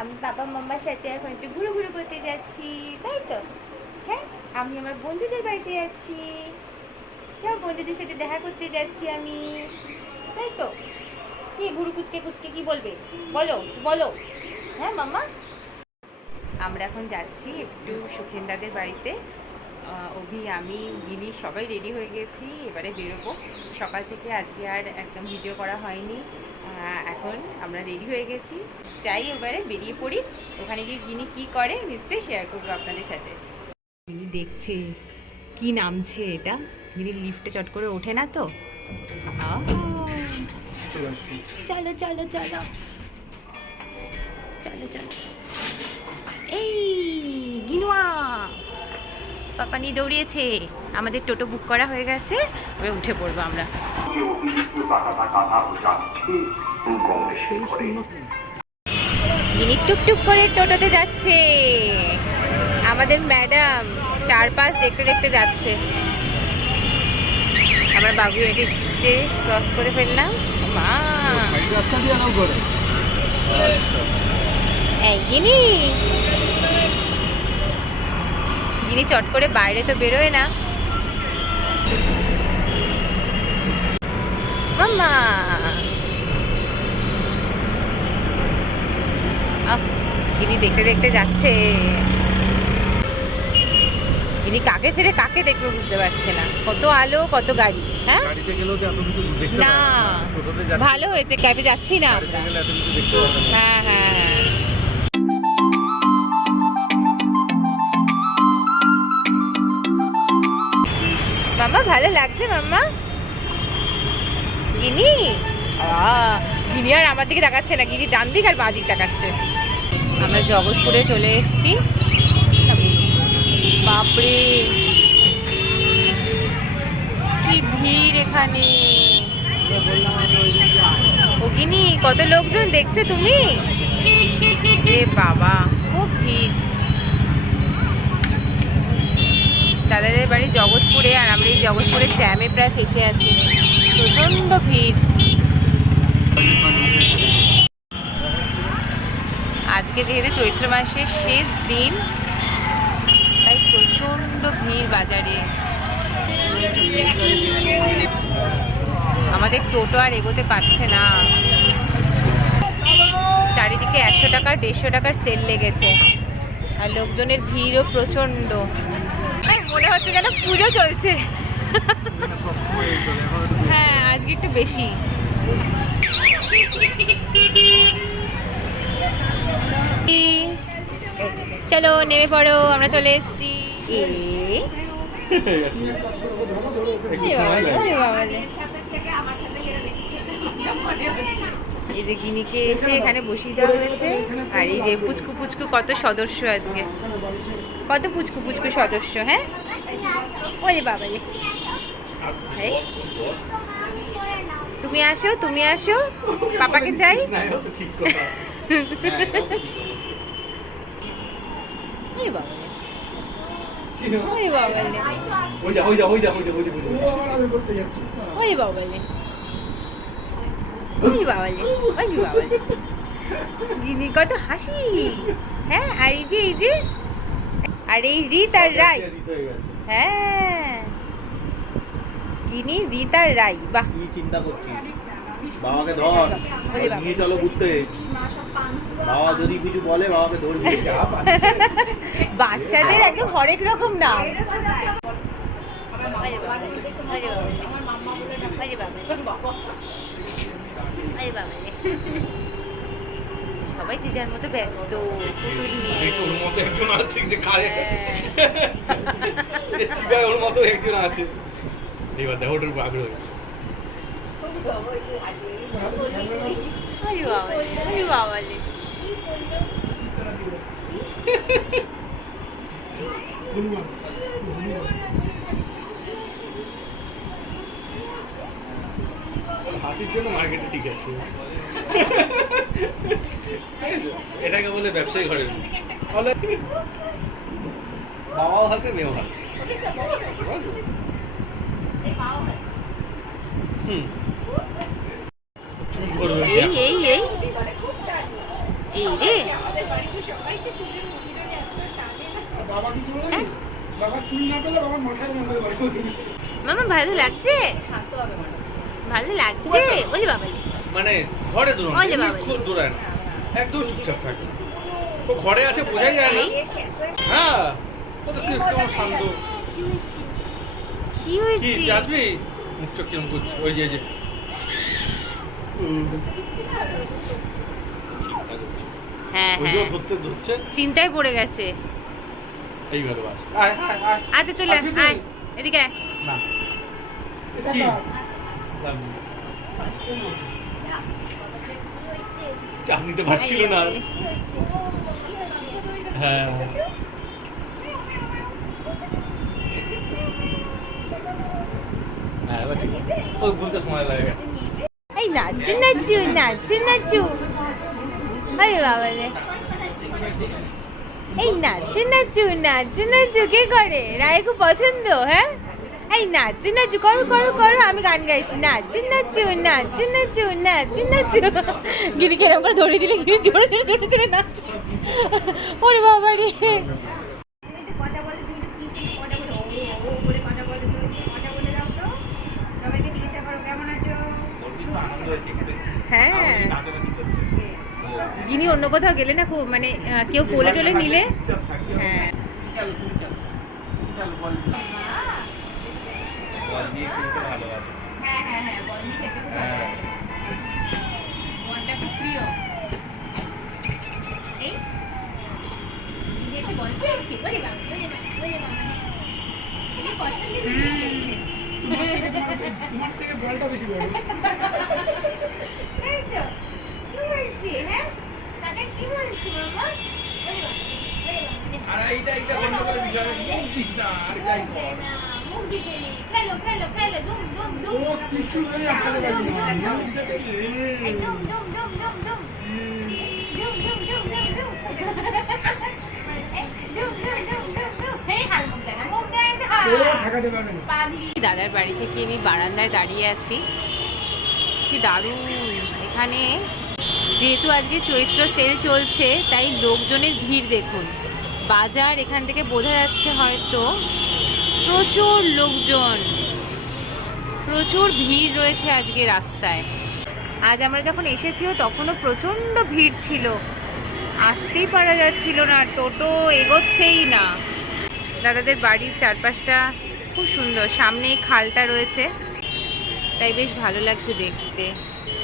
আমি বাবা মাম্মার সাথে এখন একটু ঘুরু ঘুরু করতে যাচ্ছি, তাই তো? হ্যাঁ, আমি আমার বন্ধুদের বাড়িতে যাচ্ছি, সব বন্ধুদের সাথে দেখা করতে যাচ্ছি আমি, তাই তো? কি ঘুরু কুচকে কুচকে কি বলবে? বলো বলো। হ্যাঁ মাম্মা, আমরা এখন যাচ্ছি একটু সুখেন্দাদের বাড়িতে। অভি, আমি, গিনি সবাই রেডি হয়ে গেছি, এবারে বেরোবো। সকাল থেকে আজকে আর একদম ভিডিও করা হয়নি। এখন আমরা রেডি হয়ে গেছি, যাই এবারে বেরিয়ে পড়ি। ওখানে গিয়ে গিনি কী করে নিশ্চয়ই শেয়ার করবো আপনাদের সাথে। গিনি দেখছে কি নামছে এটা, গিনি লিফটে চট করে ওঠে না তো। চলো চলো চলো চলো চলো, এই গিনুয়া পাপা নিয়ে দৌড়িয়েছে। আমাদের টোটো বুক করা হয়ে গেছে, এবার উঠে পড়বো আমরা। গিনি টুকটুক করে টোটোতে যাচ্ছে। আমাদের ম্যাডাম চারপাশ দেখতে দেখতে যাচ্ছে। আমরা বাগুইয়াটিতে ক্রস করে ফেললাম। মা, এই গিনি, গিনি চট করে বাইরে তো বেরোয় না। মাম্মা, গিনি দেখতে দেখতে যাচ্ছে। গিনি কাকে ছেড়ে কাকে দেখবে বুঝতে পারছে না, কত আলো কত গাড়ি। হ্যাঁ না, ভালো হয়েছে ক্যাবে যাচ্ছি না আমরা। হ্যাঁ হ্যাঁ হ্যাঁ, মাম্মা ভালো লাগছে মাম্মা? গিনি, গিনি আর আমার দিকে তাকাচ্ছে না, গিনি ডান দিক আর বাঁ দিক তাকাচ্ছে। আমরা জগৎপুরে চলে এসেছি। বাপরে কি ভিড় এখানে! ও গিনি, কত লোকজন দেখছে তুমি? রে বাবা, খুব ভিড়। দাদাদের বাড়ি জগৎপুরে, আর আমরা এই জগৎপুরের জ্যামে প্রায় ফেসে আছি, প্রচণ্ড ভিড়। আজকে যেহেতু চৈত্র মাসের শেষ দিন, তাই প্রচণ্ড ভিড় বাজারে। আমাদের টোটো আর এগোতে পারছে না, চারিদিকে 100 টাকা 150 টাকার সেল লেগেছে, আর লোকজনের ভিড়ও প্রচণ্ড। মনে হচ্ছে যেন পুজো চলছে। হ্যাঁ, আজকে একটু বেশি। চলো নেমে পড়ো, আমরা চলে এসেছি। এই যে গিনিকে এসে এখানে বসিয়ে দেওয়া হয়েছে, আর এই যে পুচকু পুচকু কত সদস্য আজকে, কত পুচকু পুচকু সদস্য। হ্যাঁ, ওরে বাবা রে, তুমি আসো তুমি আসো, পাপাকে চাই। গিনি কত হাসি। হ্যাঁ, আর এই যে আর এই রিত আর রাই। হ্যাঁ, গিনি রিত আর রাই। বাহ, কি চিন্তা করছিস? বাবাকে ধর, নিয়ে চলো ঘুরতে। বাবা যদি কিছু বলে বাবাকে ধরবি। বাচ্চাদের একদম হরেক রকম নাম। সবাই যে যার মতো ব্যস্ত, পুতুল নিয়ে। ওর মতো একজন আছে যে খায়, যে চিবায়, ওর মতো একজন আছে। এবার দেখো ওটার উপর আগ্রহ হয়েছে। হাসির জন্য মার্কেটে ঠিক আছে, এটাকে বলে ব্যবসায়ী ঘরের বলে। বাবাও হাসে, মেয়েও হাসে। এই এই এই এই রে, মামা ভালো লাগছে? ভালো লাগছে? ওলে বাবা, মানে ঘরে দৌড়ানো, ওলে বাবা। খুব দৌড়ায় না, একদম চুপচাপ থাকে। ও ঘরে আছে বোঝাই যায় না। হ্যাঁ, ও তো কেমন শান্ত। কি হয়েছে? কি আসবি? মুখ চোখ কিরম করছিস? ওই যে যে হ্যাঁ ওই যে হ্যাঁ, ধরছে চিন্তায় পড়ে গেছে। এইভাবে বাস। আয় আয় আয়। আচ্ছা চলে আসবি তুই? আয়, এদিকে আয়। না কি চাপ নিতে পারছিল না। হ্যাঁ হ্যাঁ, এবার ঠিক আছে। ওই বলতে সময় লাগে। এই নাচু নাচু নাচু নাচু, আরে বাবা রে, এই নাচু নাচু নাচু নাচু কে করে? রায় খুব পছন্দ, হ্যাঁ? এই নাচু নাচু করো করো করো, আমি গান গাইছি। নাচু নাচু নাচু নাচু নাচু নাচু। গিরি কেরম করে ধরে দিলে গিরি জোরে জোরে জোরে জোরে নাচ। ওরে বাবা রে, কথা বলে, তুমি তো কি শুনে কথা বলে, ও করে কথা বলে, তো কথা বলে যাও তো, সবাইকে জিজ্ঞাসা করো কেমন আছো। হ্যাঁ গিনি অন্য কোথাও গেলে না খুব মানে কেউ কোলে টোলে নিলে, হ্যাঁ হ্যাঁ হ্যাঁ হ্যাঁ, বল নিয়ে খেতে খুব ভালোবাসে। বলটা খুব প্রিয়। এই দিদি একটু বল পেয়েছি, ওরে বাবা ওরে বাবা ওরে বাবা, এই পছন্দের জিনিস পেয়েছে। তোমার থেকে বলটা বেশি বড়। এই তো কি বলছি, হ্যাঁ কাকা কি বলছি বাবা? ওরে বাবা ওরে বাবা, আর এইটা বন্ধ করে বিষয় মুখ দিস না, আর কাই মুখ দে কর। না, মুখ দিতে নেই। খেলো খেলো খেলো, দুম দুম দুম। ও কিছু নেই আকালে দুম বাড়ি। দুম দুম। এই দুম দুম দুম দুম দুম। দুম দুম দুম দুম দুম। এই দুম দুম দুম দুম দুম। এই হাল মুখ দেয় না, মুখ দেয় না। ও ঠেকাতে পারবে না। পাগলি। দাদার বাড়ি থেকে আমি বারান্দায় দাঁড়িয়ে আছি, কি দারুণ এখানে। যেহেতু আজকে চৈত্র সেল চলছে তাই লোকজনের ভিড় দেখুন। বাজার এখান থেকে বোঝা যাচ্ছে হয়তো, প্রচুর লোকজন, প্রচুর ভিড় রয়েছে আজকে রাস্তায়। আজ আমরা যখন এসেছিও তখনও প্রচণ্ড ভিড় ছিল, আসতেই পারা যাচ্ছিল না, টোটো এগোচ্ছেই না। দাদাদের বাড়ির চারপাশটা খুব সুন্দর, সামনেই খালটা রয়েছে, তাই বেশ ভালো লাগছে দেখতে।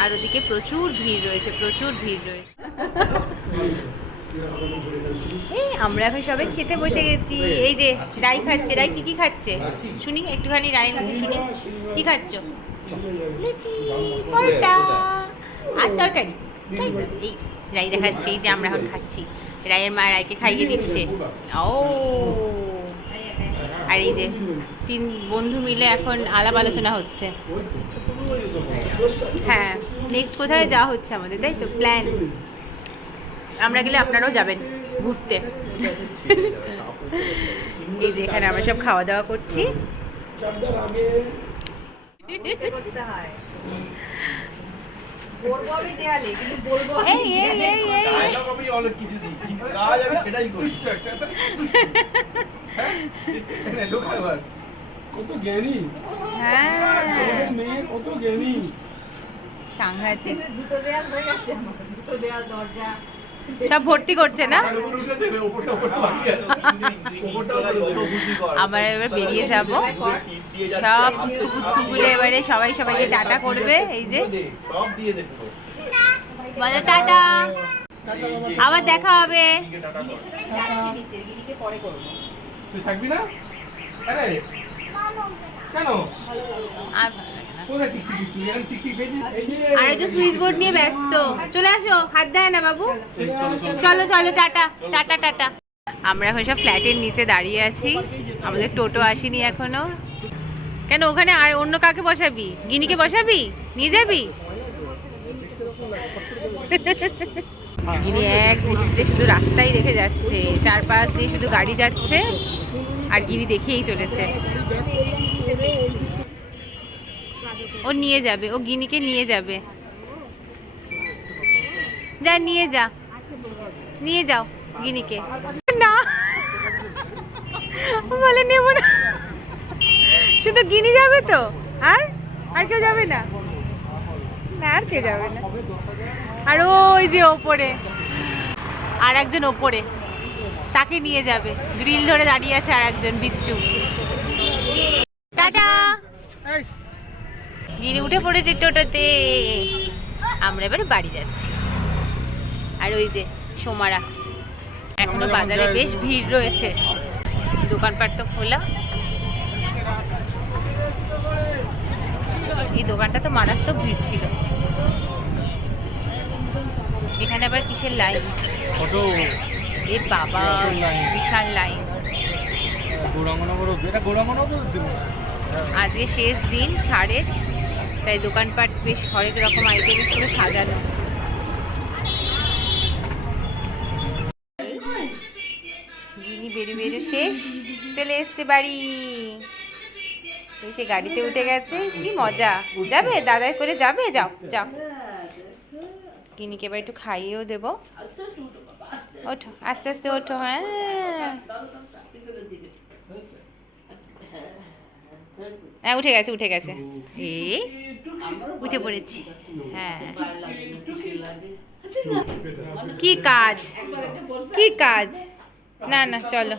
আর ওদিকে প্রচুর ভিড় রয়েছে, প্রচুর ভিড় রয়েছে। এই আমরা এখন সবাই খেতে বসে গেছি। এই যে রাই খাচ্ছে, রাই কি কি খাচ্ছে শুনি একটুখানি, রাই মুখে শুনি কি খাচ্ছ? লুচি, পরোটা আর তরকারি, তাই তো? এই রাই দেখাচ্ছে, এই যে আমরা এখন খাচ্ছি, রায়ের মা রাইকে খাইয়ে দিচ্ছে। ও আর এই যে তিন বন্ধু মিলে এখন আলাপ আলোচনা হচ্ছে। হ্যাঁ নেক্সট কোথায় যাওয়া হচ্ছে আমাদের, তাই তো প্ল্যান। আমরা গেলে আপনারাও যাবেন ঘুরতে। এই যে এখানে আমরা সব খাওয়া দাওয়া করছি। চারদার আগে করতে হয়, বলবো আমি দেয়ালে, কিন্তু বলবো এই এই এই এই ডায়লগ আমি অনেক কিছু দিই, কিন্তু কাজ আমি সেটাই করি। হ্যাঁ লোক আবার কত জ্ঞানী, হ্যাঁ আমাদের মেয়ে কত জ্ঞানী। সাংঘাতিক, দুটো দেয়াল হয়ে গেছে আমার, দুটো দেয়াল দরজা। সব ভর্তি করছে না। উঠে দেবে, ওপরটা ওপরটা বাকি আছে। ওপরটা যত খুশি কর। আমরা এবার বেরিয়ে যাব, সব পুচকু পুচকু গুলো এবারে সবাই সবাইকে টাটা করবে। এই যে সব দিয়ে দে পুরো। বলো টাটা, আবার দেখা হবে। যাচ্ছি নিচে, গিরিকে পরে করবো। তুই থাকবি না? আরে কেন? আর ভালো লাগে না। কোথায় টিকটিকি? তুই এখন টিকটিকি পেয়েছিস? আর একজন সুইচ বোর্ড নিয়ে ব্যস্ত। চলে আসো, হাত দেয় না বাবু। এই চলো চলো। চলো চলো টাটা টাটা টাটা। আমরা এখন সব ফ্ল্যাটের নিচে দাঁড়িয়ে আছি, আমাদের টোটো আসেনি এখনো। কেন ওখানে আর অন্য কাকে বসাবি? গিনিকে বসাবি? নিয়ে যাবি? গিনি এক দৃষ্টিতে শুধু রাস্তাই দেখে যাচ্ছে, চারপাশ দিয়ে শুধু গাড়ি যাচ্ছে আর গিনি দেখেই চলেছে। ও নিয়ে যাবে, ও গিনিকে নিয়ে যাবে। যা নিয়ে যা, নিয়ে যাও গিনিকে। না বলে নেব না, শুধু গিনি যাবে তো, আর আর কেউ যাবে না? না আর কেউ যাবে না। আর ওই যে ওপরে আর একজন ওপরে, তাকে নিয়ে যাবে, গ্রিল ধরে দাঁড়িয়ে আছে আর একজন বিচ্ছু। টাটা। গিনি উঠে পড়েছে টোটোতে, আমরা এবারে বাড়ি যাচ্ছি। আর ওই যে সোমারা, এখনো বাজারে বেশ ভিড় রয়েছে, দোকানপাট তো খোলা। এই দোকানটা তো মারাত্মক ভিড় ছিল। এখানে আবার কিসের লাইন? এ বাবা, বিশাল লাইন। আজকে শেষ দিন ছাড়ের, তাই দোকানপাট বেশ হরেক রকম আইটেমে পুরো সাজানো। গিনি বেরু বেরু শেষ, চলে এসছে বাড়ি। এসে গাড়িতে উঠে গেছে, কি মজা। যাবে দাদাই করে যাবে? যাও যাও, গিনিকে এবার একটু খাইয়েও দেবো। ওঠো আস্তে আস্তে ওঠো। হ্যাঁ হ্যাঁ উঠে গেছে উঠে গেছে, এই উঠে পড়েছি। হ্যাঁ কি কাজ, কি কাজ? না না চলো।